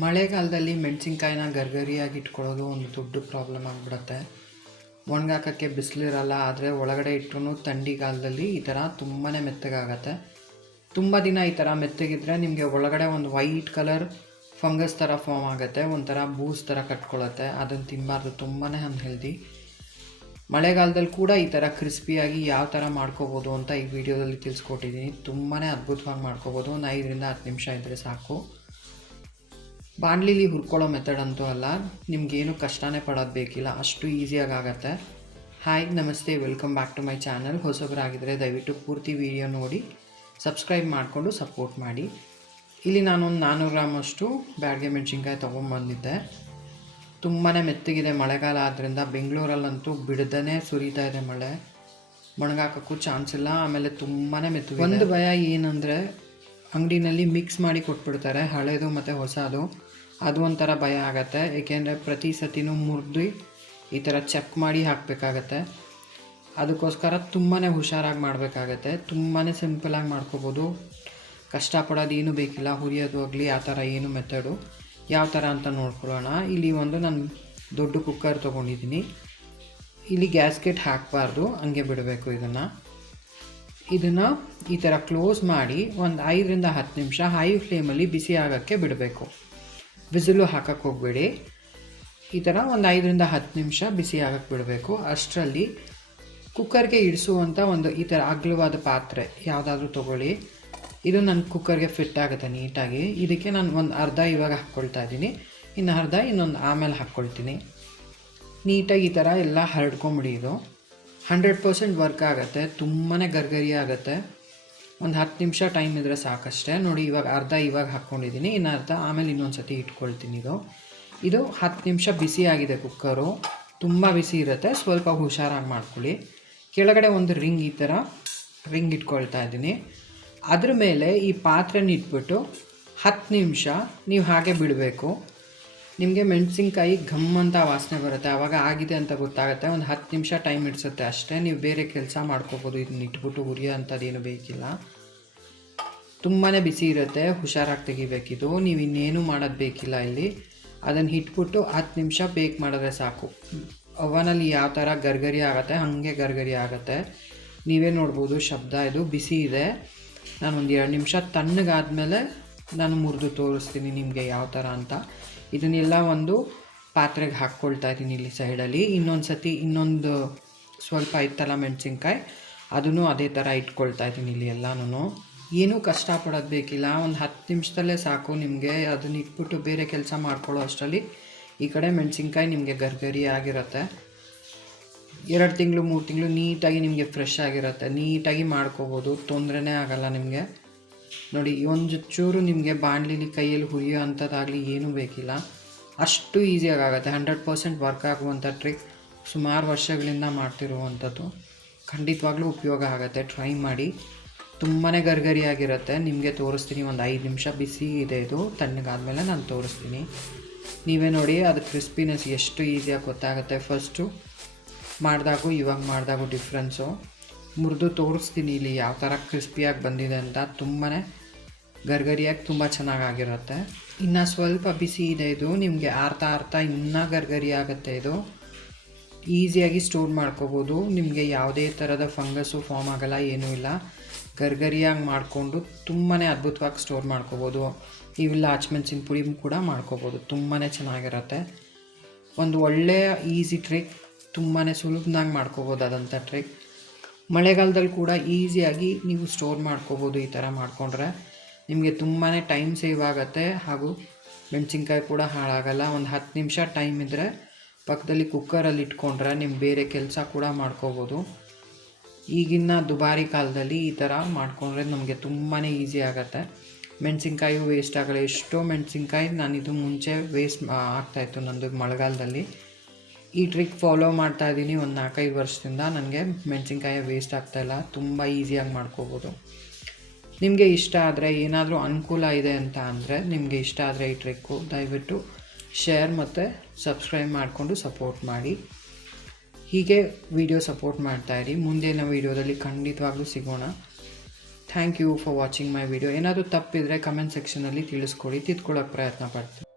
ಮಳೆಗಾಲದಲ್ಲಿ ಮೆಣಸಿನ್ಕಾಯಿನ ಗರ್ಗರಿಯಾಗಿ ಇಟ್ಕೊಳ್ಳೋದು ಒಂದು ದೊಡ್ಡ ಪ್ರಾಬ್ಲಮ್ ಆಗಿಬಿಡುತ್ತೆ. ಒಣಗಾಕೋಕ್ಕೆ ಬಿಸಿಲಿರಲ್ಲ ಆದರೆ ಒಳಗಡೆ ಇಟ್ಟರು ಥಂಡಿಗಾಲದಲ್ಲಿ ಈ ಥರ ತುಂಬಾ ಮೆತ್ತಗಾಗತ್ತೆ. ತುಂಬ ದಿನ ಈ ಥರ ಮೆತ್ತಗಿದ್ರೆ ನಿಮಗೆ ಒಳಗಡೆ ಒಂದು ವೈಟ್ ಕಲರ್ ಫಂಗಸ್ ಥರ ಫಾರ್ಮ್ ಆಗುತ್ತೆ, ಒಂಥರ ಬೂಸ್ ಥರ ಕಟ್ಕೊಳ್ಳುತ್ತೆ ಅದನ್ನು ತಿನ್ನಬಾರ್ದು ತುಂಬಾ ಅನ್ಹೆಲ್ದಿ ಮಳೆಗಾಲದಲ್ಲಿ ಕೂಡ ಈ ಥರ ಕ್ರಿಸ್ಪಿಯಾಗಿ ಯಾವ ಥರ ಮಾಡ್ಕೋಬೋದು ಅಂತ ಈ ವಿಡಿಯೋದಲ್ಲಿ ತಿಳಿಸ್ಕೊಟ್ಟಿದ್ದೀನಿ ತುಂಬಾ ಅದ್ಭುತವಾಗಿ ಮಾಡ್ಕೋಬೋದು. ಒಂದು ಐದರಿಂದ ಹತ್ತು ನಿಮಿಷ ಇದ್ದರೆ ಸಾಕು. ಬಾಣಲಿಲಿ ಹುರ್ಕೊಳ್ಳೋ ಮೆಥಡ್ ಅಂತೂ ಅಲ್ಲ. ನಿಮಗೇನು ಕಷ್ಟನೇ ಪಡೋದು ಬೇಕಿಲ್ಲ. ಅಷ್ಟು ಈಸಿಯಾಗಿ ಆಗುತ್ತೆ ಹಾಯ್ ನಮಸ್ತೆ welcome back to my channel ಹೊಸಬರಾಗಿದ್ದರೆ ದಯವಿಟ್ಟು ಪೂರ್ತಿ ವಿಡಿಯೋ ನೋಡಿ ಸಬ್ಸ್ಕ್ರೈಬ್ ಮಾಡಿಕೊಂಡು ಸಪೋರ್ಟ್ ಮಾಡಿ. ಇಲ್ಲಿ ನಾನೊಂದು ನಾನ್ನೂರು ಗ್ರಾಮಷ್ಟು ಬ್ಯಾಡ್ಗೆ ಮೆಣಸಿನ್ಕಾಯಿ ತೊಗೊಂಬಂದಿದ್ದೆ. ತುಂಬಾ ಮೆತ್ತಗಿದೆ ಮಳೆಗಾಲ ಆದ್ದರಿಂದ ಬೆಂಗಳೂರಲ್ಲಂತೂ ಬಿಡದೇ ಸುರಿತಾ ಇದೆ ಮಳೆ. ಒಣಗಾಕೋಕ್ಕೂ ಚಾನ್ಸ್ ಇಲ್ಲ, ಆಮೇಲೆ ತುಂಬಾ ಮೆತ್ತ ಒಂದು ಭಯ ಏನಂದರೆ, ಅಂಗಡಿನಲ್ಲಿ ಮಿಕ್ಸ್ ಮಾಡಿ ಕೊಟ್ಬಿಡ್ತಾರೆ, ಹಳೇದು ಮತ್ತು ಹೊಸದು. ಅದು ಒಂಥರ ಭಯ ಆಗತ್ತೆ. ಏಕೆಂದರೆ ಪ್ರತಿ ಸತಿನೂ ಮುರಿದು ಈ ಥರ ಚೆಕ್ ಮಾಡಿ ಹಾಕಬೇಕಾಗತ್ತೆ. ಅದಕ್ಕೋಸ್ಕರ ತುಂಬಾ ಹುಷಾರಾಗಿ ಮಾಡಬೇಕಾಗತ್ತೆ. ತುಂಬಾ ಸಿಂಪಲಾಗಿ ಮಾಡ್ಕೋಬೋದು. ಕಷ್ಟಪಡೋದು ಏನೂ ಬೇಕಿಲ್ಲ. ಹುರಿಯೋದು ಆಗಲಿ ಆ ಥರ ಏನು ಮೆಥಡು. ಯಾವ ಥರ ಅಂತ ನೋಡ್ಕೊಳ್ಳೋಣ. ಇಲ್ಲಿ ಒಂದು ನಾನು ದೊಡ್ಡ ಕುಕ್ಕರ್ ತೊಗೊಂಡಿದ್ದೀನಿ. ಇಲ್ಲಿ ಗ್ಯಾಸ್ಕೆಟ್ ಹಾಕಬಾರ್ದು. ಹಂಗೆ ಬಿಡಬೇಕು ಇದನ್ನು. ಇದನ್ನು ಈ ಥರ ಕ್ಲೋಸ್ ಮಾಡಿ ಒಂದು ಐದರಿಂದ ಹತ್ತು ನಿಮಿಷ ಹೈ ಫ್ಲೇಮಲ್ಲಿ ಬಿಸಿ ಆಗೋಕ್ಕೆ ಬಿಡಬೇಕು. ವಿಸಿಲು ಹಾಕಕ್ಕೆ ಹೋಗಬೇಡಿ. ಈ ಥರ ಒಂದು ಐದರಿಂದ ಹತ್ತು ನಿಮಿಷ ಬಿಸಿ ಆಗಕ್ಕೆ ಬಿಡಬೇಕು. ಅಷ್ಟರಲ್ಲಿ ಕುಕ್ಕರ್ಗೆ ಇಡಿಸುವಂಥ ಒಂದು ಈ ಥರ ಅಗಲವಾದ ಪಾತ್ರೆ ಯಾವುದಾದ್ರೂ ತೊಗೊಳ್ಳಿ. ಇದು ನನ್ನ ಕುಕ್ಕರ್ಗೆ ಫಿಟ್ ಆಗುತ್ತೆ ನೀಟಾಗಿ. ಇದಕ್ಕೆ ನಾನು ಒಂದು ಅರ್ಧ ಇವಾಗ ಹಾಕ್ಕೊಳ್ತಾ ಇದ್ದೀನಿ. ಇನ್ನು ಅರ್ಧ ಇನ್ನೊಂದು ಆಮೇಲೆ ಹಾಕ್ಕೊಳ್ತೀನಿ ನೀಟಾಗಿ ಈ ಥರ ಎಲ್ಲ ಹರಡ್ಕೊಂಬಿಡಿ ಇದು. ಹಂಡ್ರೆಡ್ ಪರ್ಸೆಂಟ್ ವರ್ಕ್ ಆಗುತ್ತೆ. ತುಂಬಾ ಗರ್ಗರಿ ಆಗುತ್ತೆ. ಒಂದು ಹತ್ತು ನಿಮಿಷ ಟೈಮ್ ಇದ್ದರೆ ಸಾಕಷ್ಟೇ. ನೋಡಿ, ಇವಾಗ ಅರ್ಧ ಇವಾಗ ಹಾಕ್ಕೊಂಡಿದ್ದೀನಿ ಇನ್ನು ಅರ್ಧ ಆಮೇಲೆ ಇನ್ನೊಂದು ಸತಿ ಇಟ್ಕೊಳ್ತೀನಿ ಇದು. ಇದು ಹತ್ತು ನಿಮಿಷ ಬಿಸಿ ಆಗಿದೆ ಕುಕ್ಕರು ತುಂಬ ಬಿಸಿ ಇರುತ್ತೆ. ಸ್ವಲ್ಪ ಹುಷಾರಾಗಿ ಮಾಡ್ಕೊಳ್ಳಿ. ಕೆಳಗಡೆ ಒಂದು ರಿಂಗ್ ಈ ಥರ ರಿಂಗ್ ಇಟ್ಕೊಳ್ತಾ ಇದ್ದೀನಿ. ಅದ್ರ ಮೇಲೆ ಈ ಪಾತ್ರೆನ ಇಟ್ಬಿಟ್ಟು ಹತ್ತು ನಿಮಿಷ ನೀವು ಹಾಗೆ ಬಿಡಬೇಕು. ನಿಮಗೆ ಮೆಣಸಿನ್ಕಾಯಿ ಘಮ್ ಅಂತ ವಾಸನೆ ಬರುತ್ತೆ. ಆವಾಗ ಆಗಿದೆ ಅಂತ ಗೊತ್ತಾಗುತ್ತೆ. ಒಂದು ಹತ್ತು ನಿಮಿಷ ಟೈಮ್ ಇಡ್ಸುತ್ತೆ ಅಷ್ಟೇ. ನೀವು ಬೇರೆ ಕೆಲಸ ಮಾಡ್ಕೋಬೋದು. ಇದನ್ನ ಇಟ್ಬಿಟ್ಟು ಉರಿಯೋ ಅಂಥದ್ದೇನು ಬೇಕಿಲ್ಲ. ತುಂಬಾ ಬಿಸಿ ಇರುತ್ತೆ, ಹುಷಾರಾಗಿ ತೆಗಿಬೇಕಿದು. ನೀವು ಇನ್ನೇನು ಮಾಡೋದು ಬೇಕಿಲ್ಲ ಇಲ್ಲಿ. ಅದನ್ನು ಇಟ್ಬಿಟ್ಟು ಹತ್ತು ನಿಮಿಷ ಬೇಕ್ ಮಾಡಿದ್ರೆ ಸಾಕು. ಅವನಲ್ಲಿ ಯಾವ ಥರ ಗರ್ಗರಿ ಆಗುತ್ತೆ, ಹಾಗೆ ಗರ್ಗರಿ ಆಗುತ್ತೆ. ನೀವೇ ನೋಡ್ಬೋದು, ಶಬ್ದ ಇದು ಬಿಸಿ ಇದೆ. ನಾನು ಒಂದು ಎರಡು ನಿಮಿಷ ತಣ್ಣಗಾದ್ಮೇಲೆ ನಾನು ಮುರಿದು ತೋರಿಸ್ತೀನಿ ನಿಮಗೆ ಯಾವ ಥರ ಅಂತ. ಇದನ್ನೆಲ್ಲ ಒಂದು ಪಾತ್ರೆಗೆ ಹಾಕ್ಕೊಳ್ತಾ ಇದ್ದೀನಿ ಇಲ್ಲಿ ಸೈಡಲ್ಲಿ ಇನ್ನೊಂದು ಸತಿ ಇನ್ನೊಂದು ಸ್ವಲ್ಪ ಇತ್ತಲ್ಲ ಮೆಣಸಿನ್ಕಾಯಿ, ಅದನ್ನು ಅದೇ ಥರ ಇಟ್ಕೊಳ್ತಾ ಇದ್ದೀನಿ ಇಲ್ಲಿ ಎಲ್ಲನೂ ಏನೂ ಕಷ್ಟಪಡೋದು ಬೇಕಿಲ್ಲ. ಒಂದು ಹತ್ತು ನಿಮಿಷದಲ್ಲೇ ಸಾಕು ನಿಮಗೆ. ಅದನ್ನ ಇಟ್ಬಿಟ್ಟು ಬೇರೆ ಕೆಲಸ ಮಾಡ್ಕೊಳ್ಳೋ ಅಷ್ಟರಲ್ಲಿ ಈ ಕಡೆ ಮೆಣಸಿನ್ಕಾಯಿ ನಿಮಗೆ ಗರ್ಗರಿ ಆಗಿರುತ್ತೆ. ಎರಡು ತಿಂಗಳು, ಮೂರು ತಿಂಗಳು ನೀಟಾಗಿ ನಿಮಗೆ ಫ್ರೆಶ್ ಆಗಿರುತ್ತೆ. ನೀಟಾಗಿ ಮಾಡ್ಕೋಬೋದು. ತೊಂದರೆನೇ ಆಗಲ್ಲ ನಿಮಗೆ. ನೋಡಿ ಒಂದು ಚೂರು ನಿಮಗೆ ಬಾಣಲಿಲಿ ಕೈಯಲ್ಲಿ ಹುರಿಯೋ ಅಂಥದ್ದಾಗಲಿ ಏನೂ ಬೇಕಿಲ್ಲ. ಅಷ್ಟು ಈಸಿಯಾಗಿ ಆಗುತ್ತೆ ಹಂಡ್ರೆಡ್ ಪರ್ಸೆಂಟ್ ವರ್ಕ್ ಆಗುವಂಥ ಟ್ರಿಕ್ ಸುಮಾರು ವರ್ಷಗಳಿಂದ ಮಾಡ್ತಿರುವಂಥದ್ದು. ಖಂಡಿತವಾಗ್ಲೂ ಉಪಯೋಗ ಆಗುತ್ತೆ. ಟ್ರೈ ಮಾಡಿ. ತುಂಬಾ ಗರ್ಗರಿಯಾಗಿರುತ್ತೆ. ನಿಮಗೆ ತೋರಿಸ್ತೀನಿ, ಒಂದು ಐದು ನಿಮಿಷ ಬಿಸಿ ಇದೆ ಇದು. ತಣ್ಣಗಾದ್ಮೇಲೆ ನಾನು ತೋರಿಸ್ತೀನಿ. ನೀವೇ ನೋಡಿ, ಅದು ಕ್ರಿಸ್ಪಿನೆಸ್ ಎಷ್ಟು ಈಸಿಯಾಗಿ ಗೊತ್ತಾಗುತ್ತೆ. ಫಸ್ಟು ಮಾಡಿದಾಗೂ, ಇವಾಗ ಮಾಡಿದಾಗೂ ಡಿಫ್ರೆನ್ಸು ಮುರಿದು ತೋರಿಸ್ತೀನಿ ಇಲ್ಲಿ ಯಾವ ಥರ ಕ್ರಿಸ್ಪಿಯಾಗಿ ಬಂದಿದೆ ಅಂತ. ತುಂಬಾ ಗರ್ಗರಿಯಾಗಿ ತುಂಬ ಚೆನ್ನಾಗಾಗಿರುತ್ತೆ. ಇನ್ನು ಸ್ವಲ್ಪ ಬಿಸಿ ಇದೆ ಇದು. ನಿಮಗೆ ಆರ್ತಾ ಆರ್ತಾ ಇನ್ನೂ ಗರ್ಗರಿ ಆಗುತ್ತೆ ಇದು. ಈಸಿಯಾಗಿ ಸ್ಟೋರ್ ಮಾಡ್ಕೋಬೋದು. ನಿಮಗೆ ಯಾವುದೇ ಥರದ ಫಂಗಸ್ಸು ಫಾರ್ಮ್ ಆಗಲ್ಲ, ಏನೂ ಇಲ್ಲ. ಗರ್ಗರಿಯಾಗಿ ಮಾಡಿಕೊಂಡು ತುಂಬಾ ಅದ್ಭುತವಾಗಿ ಸ್ಟೋರ್ ಮಾಡ್ಕೋಬೋದು. ಇವೆಲ್ಲ ಹಚ್ಮೆಣ್ಸಿನ ಪುಡಿ ಕೂಡ ಮಾಡ್ಕೋಬೋದು. ತುಂಬಾ ಚೆನ್ನಾಗಿರುತ್ತೆ. ಒಂದು ಒಳ್ಳೆಯ ಈಸಿ ಟ್ರಿಕ್ ತುಂಬಾ ಸುಲಭನಾಗಿ ಮಾಡ್ಕೋಬೋದು ಅದಂಥ ಟ್ರಿಕ್ ಮಳೆಗಾಲದಲ್ಲಿ ಕೂಡ ಈಸಿಯಾಗಿ ನೀವು ಸ್ಟೋರ್ ಮಾಡ್ಕೋಬೋದು ಈ ಥರ ಮಾಡಿಕೊಂಡ್ರೆ. ನಿಮಗೆ ತುಂಬಾ ಟೈಮ್ ಸೇವ್ ಆಗುತ್ತೆ ಹಾಗೂ ಮೆಣಸಿನ್ಕಾಯಿ ಕೂಡ ಹಾಳಾಗಲ್ಲ. ಒಂದು ಹತ್ತು ನಿಮಿಷ ಟೈಮ್ ಇದ್ದರೆ ಪಕ್ಕದಲ್ಲಿ ಕುಕ್ಕರಲ್ಲಿ ಇಟ್ಕೊಂಡ್ರೆ ನಿಮ್ಮ ಬೇರೆ ಕೆಲಸ ಕೂಡ ಮಾಡ್ಕೋಬೋದು. ಈಗಿನ ದುಬಾರಿ ಕಾಲದಲ್ಲಿ ಈ ಥರ ಮಾಡಿಕೊಂಡ್ರೆ ನಮಗೆ ತುಂಬಾ ಈಸಿ ಆಗುತ್ತೆ. ಮೆಣಸಿನ್ಕಾಯಿ ವೇಸ್ಟ್ ಆಗಲ್ಲ. ಎಷ್ಟೋ ಮೆಣಸಿನ್ಕಾಯಿ ನಾನು ಇದು ಮುಂಚೆ ವೇಸ್ಟ್ ಆಗ್ತಾಯಿತ್ತು ನಂದು ಮಳೆಗಾಲದಲ್ಲಿ. ಈ ಟ್ರಿಕ್ ಫಾಲೋ ಮಾಡ್ತಾ ಇದ್ದೀನಿ. ಒಂದು ನಾಲ್ಕೈದು ವರ್ಷದಿಂದ ನನಗೆ ಮೆಣಸಿನ್ಕಾಯಿ ವೇಸ್ಟ್ ಆಗ್ತಾಯಿಲ್ಲ ತುಂಬ ಈಸಿಯಾಗಿ ಮಾಡ್ಕೋಬೋದು. ನಿಮಗೆ ಇಷ್ಟ ಆದರೆ ಏನಾದರೂ ಅನುಕೂಲ ಇದೆ ಅಂತ ಅಂದರೆ ನಿಮಗೆ ಇಷ್ಟ ಆದರೆ ಈ ಟ್ರಿಕ್ಕು ದಯವಿಟ್ಟು ಶೇರ್ ಮತ್ತು ಸಬ್ಸ್ಕ್ರೈಬ್ ಮಾಡಿಕೊಂಡು ಸಪೋರ್ಟ್ ಮಾಡಿ. ಹೀಗೆ ವಿಡಿಯೋ ಸಪೋರ್ಟ್ ಮಾಡ್ತಾ ಮಾಡ್ತಾಯಿರಿ ಮುಂದಿನ ವಿಡಿಯೋದಲ್ಲಿ ಖಂಡಿತವಾಗ್ಲೂ ಸಿಗೋಣ. Thank you for watching my video ಏನಾದರೂ ತಪ್ಪಿದರೆ ಕಮೆಂಟ್ ಸೆಕ್ಷನಲ್ಲಿ ತಿಳಿಸ್ಕೊಡಿ. ತಿದ್ಕೊಳ್ಳೋಕ್ಕೆ ಪ್ರಯತ್ನ ಪಡ್ತೀನಿ.